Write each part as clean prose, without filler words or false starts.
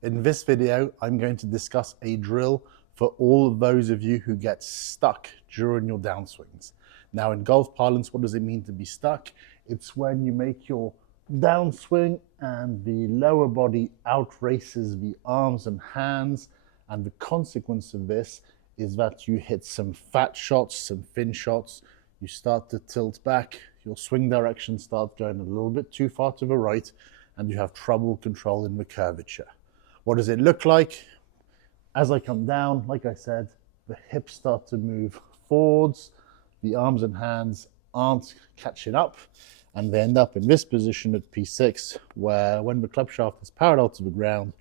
In this video, I'm going to discuss a drill for all of those of you who get stuck during your downswings. Now, in golf parlance, what does it mean to be stuck? It's when you make your downswing and the lower body outraces the arms and hands, and the consequence of this is that you hit some fat shots, some thin shots, you start to tilt back, your swing direction starts going a little bit too far to the right, and you have trouble controlling the curvature. What does it look like? As I come down, like I said, the hips start to move forwards, the arms and hands aren't catching up, and they end up in this position at P6, where when the club shaft is parallel to the ground,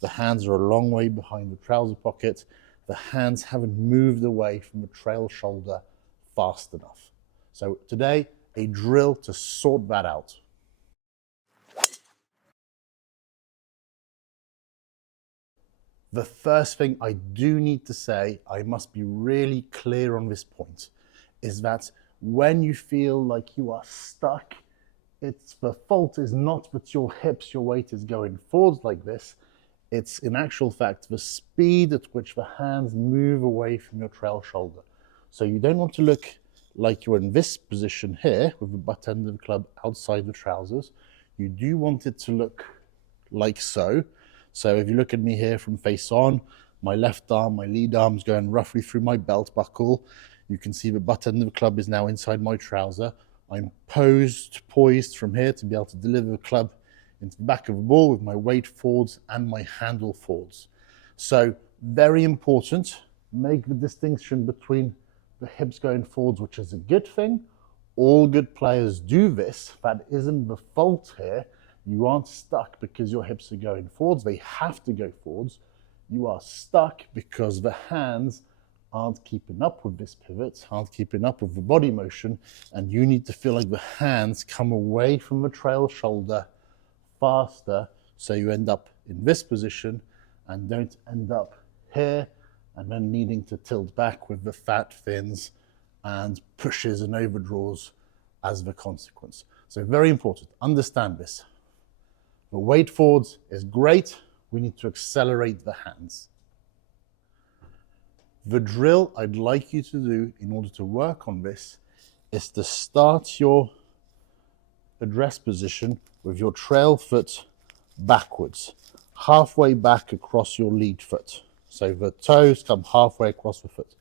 the hands are a long way behind the trouser pocket, the hands haven't moved away from the trail shoulder fast enough. So today, a drill to sort that out. The first thing I do need to say, I must be really clear on this point, is that when you feel like you are stuck, the fault is not that your hips, your weight is going forwards like this. It's in actual fact the speed at which the hands move away from your trail shoulder. So you don't want to look like you're in this position here with the butt end of the club outside the trousers. You do want it to look like so. So if you look at me here from face on, my left arm, my lead arm is going roughly through my belt buckle. You can see the butt end of the club is now inside my trouser. I'm poised from here to be able to deliver the club into the back of the ball with my weight forwards and my handle forwards. So very important, make the distinction between the hips going forwards, which is a good thing. All good players do this. That isn't the fault here. You aren't stuck because your hips are going forwards. They have to go forwards. You are stuck because the hands aren't keeping up with this pivot, aren't keeping up with the body motion, and you need to feel like the hands come away from the trail shoulder faster, so you end up in this position and don't end up here and then needing to tilt back with the fat fins and pushes and overdraws as the consequence. So very important, understand this. The weight forwards is great, we need to accelerate the hands. The drill I'd like you to do in order to work on this is to start your address position with your trail foot backwards, halfway back across your lead foot. So the toes come halfway across the foot.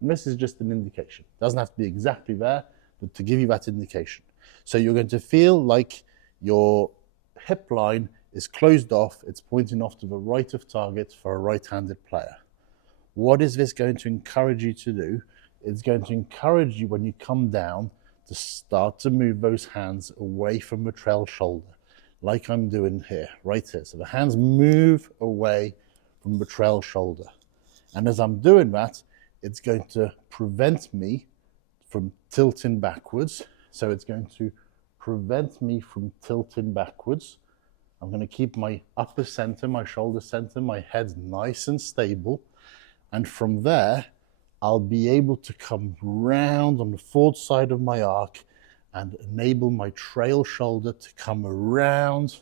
And this is just an indication. It doesn't have to be exactly there, but to give you that indication. So you're going to feel like your hip line is closed off, it's pointing off to the right of target for a right-handed player. What is this going to encourage you to do? It's going to encourage you when you come down to start to move those hands away from the trail shoulder, like I'm doing here, right here. So the hands move away from the trail shoulder. And as I'm doing that, it's going to prevent me from tilting backwards. So it's going to prevent me from tilting backwards. I'm going to keep my upper center, my shoulder center, my head nice and stable. And from there, I'll be able to come round on the forward side of my arc and enable my trail shoulder to come around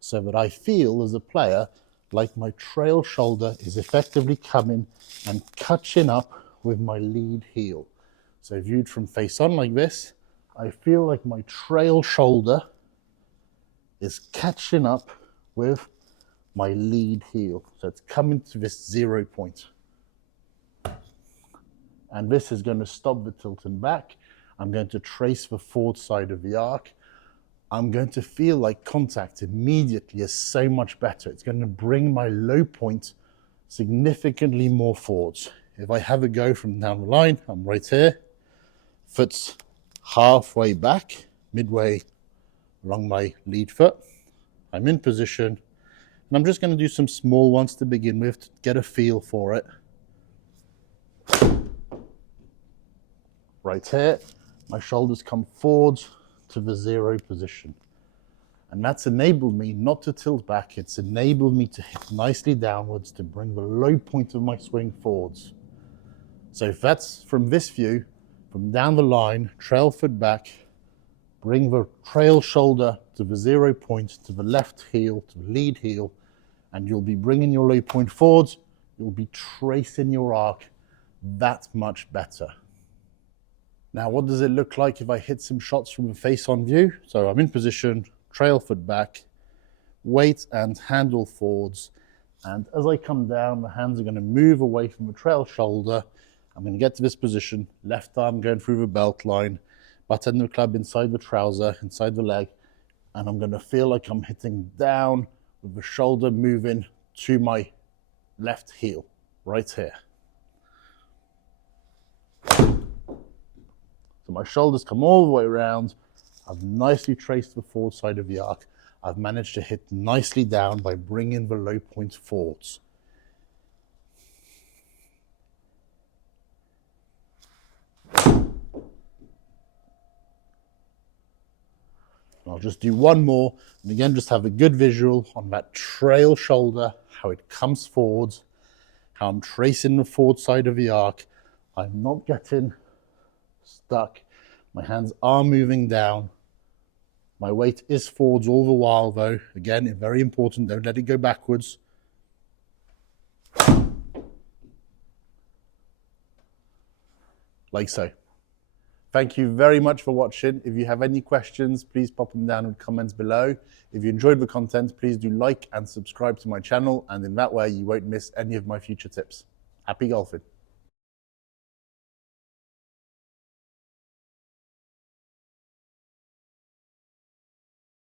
so that I feel as a player like my trail shoulder is effectively coming and catching up with my lead heel. So viewed from face on like this, I feel like my trail shoulder is catching up with my lead heel. So it's coming to this 0 point. And this is going to stop the tilting back. I'm going to trace the forward side of the arc. I'm going to feel like contact immediately is so much better. It's going to bring my low point significantly more forwards. If I have a go from down the line, I'm right here. Foot's halfway back, midway along my lead foot. I'm in position. And I'm just going to do some small ones to begin with to get a feel for it. Right here, my shoulders come forward to the 0 position. And that's enabled me not to tilt back, it's enabled me to hit nicely downwards to bring the low point of my swing forwards. So if that's from this view, from down the line, trail foot back, bring the trail shoulder to the 0 point, to the left heel, to the lead heel, and you'll be bringing your low point forwards, you'll be tracing your arc that much better. Now, what does it look like if I hit some shots from a face-on view? So I'm in position, trail foot back, weight and handle forwards, and as I come down, the hands are going to move away from the trail shoulder. I'm going to get to this position, left arm going through the belt line, butt end of the club inside the trouser, inside the leg, and I'm going to feel like I'm hitting down with the shoulder moving to my left heel, right here. So my shoulders come all the way around. I've nicely traced the forward side of the arc. I've managed to hit nicely down by bringing the low point forwards. I'll just do one more, and again, just have a good visual on that trail shoulder, how it comes forwards, how I'm tracing the forward side of the arc. I'm not getting stuck. My hands are moving down. My weight is forwards all the while though. Again, it's very important, don't let it go backwards. Like so. Thank you very much for watching. If you have any questions, please pop them down in the comments below. If you enjoyed the content, please do like and subscribe to my channel, and in that way you won't miss any of my future tips. Happy golfing.